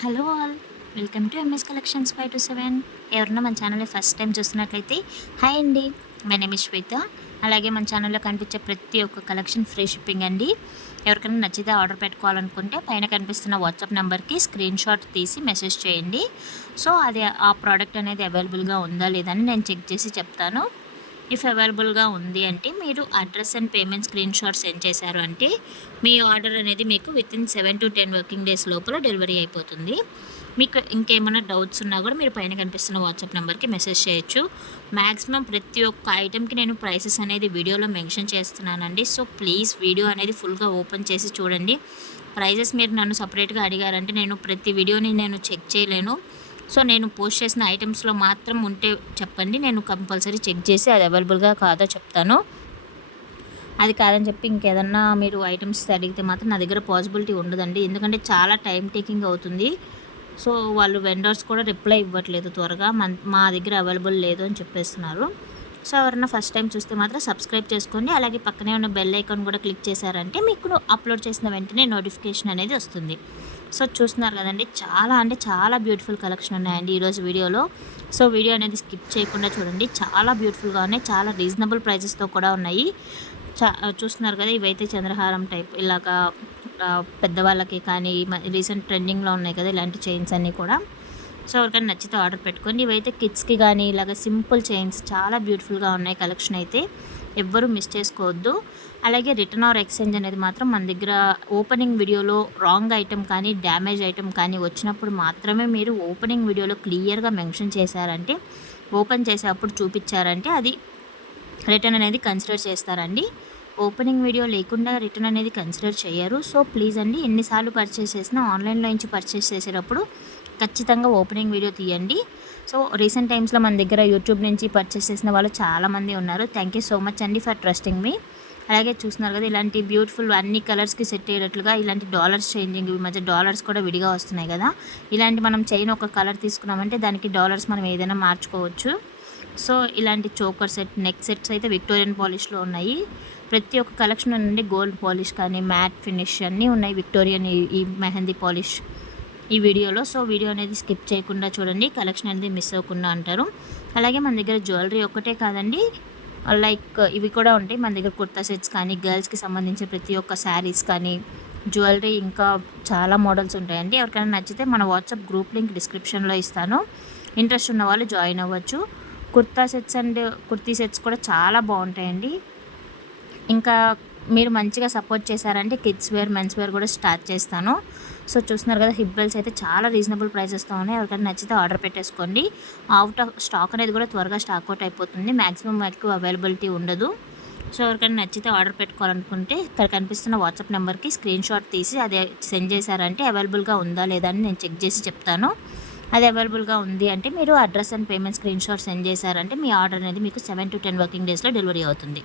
Hello all, welcome to MS collections 527. ఎవరన్నా మన ఛానల్ని ఫస్ట్ టైం చూస్తున్నట్లయితే హాయ్ అండి, మై నేమ్ ఇస్ శ్వేత. అలాగే మన ఛానల్లో కనిపించే ప్రతి ఒక్క కలెక్షన్ ఫ్రీ షిప్పింగ్ అండి. ఎవరికైనా నచ్చితే ఆర్డర్ పెట్టుకోవాలనుకుంటే పైన కనిపిస్తున్న వాట్సాప్ నెంబర్కి స్క్రీన్ షాట్ తీసి మెసేజ్ చేయండి. సో అది ఆ ప్రోడక్ట్ అనేది అవైలబుల్గా ఉందా లేదా అని నేను చెక్ చేసి చెప్తాను. ఇఫ్ అవైలబుల్గా ఉంది అంటే మీరు address and payment screen shot send చేశారు అంటే మీ ఆర్డర్ అనేది మీకు వితిన్ 7 to 10 వర్కింగ్ డేస్ లోపల డెలివరీ అయిపోతుంది. మీకు ఇంకేమైనా డౌట్స్ ఉన్నా కూడా మీరు పైన కనిపిస్తున్న వాట్సాప్ నెంబర్కి మెసేజ్ చేయొచ్చు. మ్యాక్సిమం ప్రతి ఒక్క ఐటెంకి నేను ప్రైసెస్ అనేది వీడియోలో మెన్షన్ చేస్తున్నానండి. సో ప్లీజ్ వీడియో అనేది ఫుల్గా ఓపెన్ చేసి చూడండి. ప్రైజెస్ మీరు నన్ను సపరేట్గా అడిగారంటే నేను ప్రతి వీడియోని నేను చెక్ చేయలేను. సో నేను పోస్ట్ చేసిన ఐటమ్స్లో మాత్రం ఉంటే చెప్పండి, నేను కంపల్సరీ చెక్ చేసి అది అవైలబుల్గా కాదో చెప్తాను. అది కాదని చెప్పి ఇంకేదన్నా మీరు ఐటమ్స్ అడిగితే మాత్రం నా దగ్గర పాసిబిలిటీ ఉండదండి, ఎందుకంటే చాలా టైం టేకింగ్ అవుతుంది. సో వాళ్ళు వెండర్స్ కూడా రిప్లై ఇవ్వట్లేదు త్వరగా, మా దగ్గర అవైలబుల్ లేదు అని చెప్పేస్తున్నారు. సో ఎవరైనా ఫస్ట్ టైం చూస్తే మాత్రం సబ్స్క్రైబ్ చేసుకోండి. అలాగే పక్కనే ఉన్న బెల్ ఐకాన్ కూడా క్లిక్ చేశారంటే మీకు అప్లోడ్ చేసిన వెంటనే నోటిఫికేషన్ అనేది వస్తుంది. సో చూస్తున్నారు కదండి, చాలా అంటే చాలా బ్యూటిఫుల్ కలెక్షన్ ఉన్నాయండి ఈరోజు వీడియోలో. సో వీడియో అనేది స్కిప్ చేయకుండా చూడండి, చాలా బ్యూటిఫుల్గా ఉన్నాయి, చాలా రీజనబుల్ ప్రైజెస్తో కూడా ఉన్నాయి. చూస్తున్నారు కదా, ఇవైతే చంద్రహారం టైప్ ఇలాగా పెద్దవాళ్ళకి కానీ రీసెంట్ ట్రెండింగ్లో ఉన్నాయి కదా ఇలాంటి చైన్స్ అన్నీ కూడా. సో ఎవరికైనా నచ్చితే ఆర్డర్ పెట్టుకోండి. ఇవైతే కిడ్స్కి కానీ ఇలాగ సింపుల్ చైన్స్ చాలా బ్యూటిఫుల్గా ఉన్నాయి కలెక్షన్ అయితే, ఎవ్వరూ మిస్ చేసుకోవద్దు. అలాగే రిటర్న్ ఆర్ ఎక్స్చేంజ్ అనేది మాత్రం మన దగ్గర ఓపెనింగ్ వీడియోలో రాంగ్ ఐటెం కానీ డ్యామేజ్ ఐటెం కానీ వచ్చినప్పుడు మాత్రమే మీరు ఓపెనింగ్ వీడియోలో క్లియర్గా మెన్షన్ చేశారంటే, ఓపెన్ చేసేటప్పుడు చూపించారంటే అది రిటర్న్ అనేది కన్సిడర్ చేస్తారండి. ఓపెనింగ్ వీడియో లేకుండా రిటర్న్ అనేది కన్సిడర్ చేయరు. సో ప్లీజ్ అండి, ఎన్నిసార్లు పర్చేస్ చేసినా ఆన్లైన్లో నుంచి పర్చేస్ చేసేటప్పుడు ఖచ్చితంగా ఓపెనింగ్ వీడియో తీయండి. సో రీసెంట్ టైమ్స్లో మన దగ్గర యూట్యూబ్ నుంచి పర్చేస్ చేసిన వాళ్ళు చాలామంది ఉన్నారు. థ్యాంక్ యూ సో మచ్ అండి ఫర్ ట్రస్టింగ్ మీ. అలాగే చూస్తున్నారు కదా, ఇలాంటి బ్యూటిఫుల్ అన్ని కలర్స్కి సెట్ అయ్యేటట్లుగా ఇలాంటి డాలర్స్ చేంజింగ్, ఈ మధ్య డాలర్స్ కూడా విడిగా వస్తున్నాయి కదా, ఇలాంటి మనం చైన్ ఒక కలర్ తీసుకున్నామంటే దానికి డాలర్స్ మనం ఏదైనా మార్చుకోవచ్చు. సో ఇలాంటి చోకర్ సెట్, నెక్ సెట్స్ అయితే విక్టోరియన్ పాలిష్లో ఉన్నాయి. ప్రతి ఒక్క కలెక్షన్ నుండి గోల్డ్ పాలిష్ కానీ మ్యాట్ ఫినిష్ అన్నీ ఉన్నాయి, విక్టోరియన్ ఈ మెహందీ పాలిష్ ఈ వీడియోలో. సో వీడియో అనేది స్కిప్ చేయకుండా చూడండి, కలెక్షన్ అనేది మిస్ అవ్వకుండా అంటారు. అలాగే మన దగ్గర జ్యువెలరీ ఒక్కటే కాదండి, లైక్ ఇవి కూడా ఉంటాయి మన దగ్గర. కుర్తా సెట్స్ కానీ గర్ల్స్కి సంబంధించిన ప్రతి ఒక్క శారీస్ కానీ జ్యువెలరీ ఇంకా చాలా మోడల్స్ ఉంటాయండి. ఎవరికైనా నచ్చితే మన వాట్సాప్ గ్రూప్ లింక్ డిస్క్రిప్షన్లో ఇస్తాను, ఇంట్రెస్ట్ ఉన్న వాళ్ళు జాయిన్ అవ్వచ్చు. Kurta sets and kurti sets కూడా చాలా బాగుంటాయండి. ఇంకా మీరు మంచిగా సపోర్ట్ చేశారంటే కిడ్స్ వేర్, మెన్స్ వేర్ కూడా స్టార్ట్ చేస్తాను. సో చూస్తున్నారు కదా, హిప్ బెల్ట్స్ అయితే చాలా రీజనబుల్ ప్రైజెస్తో ఉన్నాయి. ఎవరికైనా నచ్చితే ఆర్డర్ పెట్టేసుకోండి. అవుట్ ఆఫ్ స్టాక్ అనేది కూడా త్వరగా స్టాక్ అవుట్ అయిపోతుంది, మ్యాక్సిమం ఎక్కువ అవైలబిలిటీ ఉండదు. సో ఎవరికైనా నచ్చితే ఆర్డర్ పెట్టుకోవాలనుకుంటే ఇక్కడ కనిపిస్తున్న వాట్సాప్ నెంబర్కి స్క్రీన్ షాట్ తీసి అది సెండ్ చేశారంటే అవైలబుల్గా ఉందా లేదా అని నేను చెక్ చేసి చెప్తాను. అది అవైలబుల్గా ఉంది అంటే మీరు address and payment screen shot send చేశారంటే మీ ఆర్డర్ అనేది మీకు 7 to 10 వర్కింగ్ డేస్లో డెలివరీ అవుతుంది.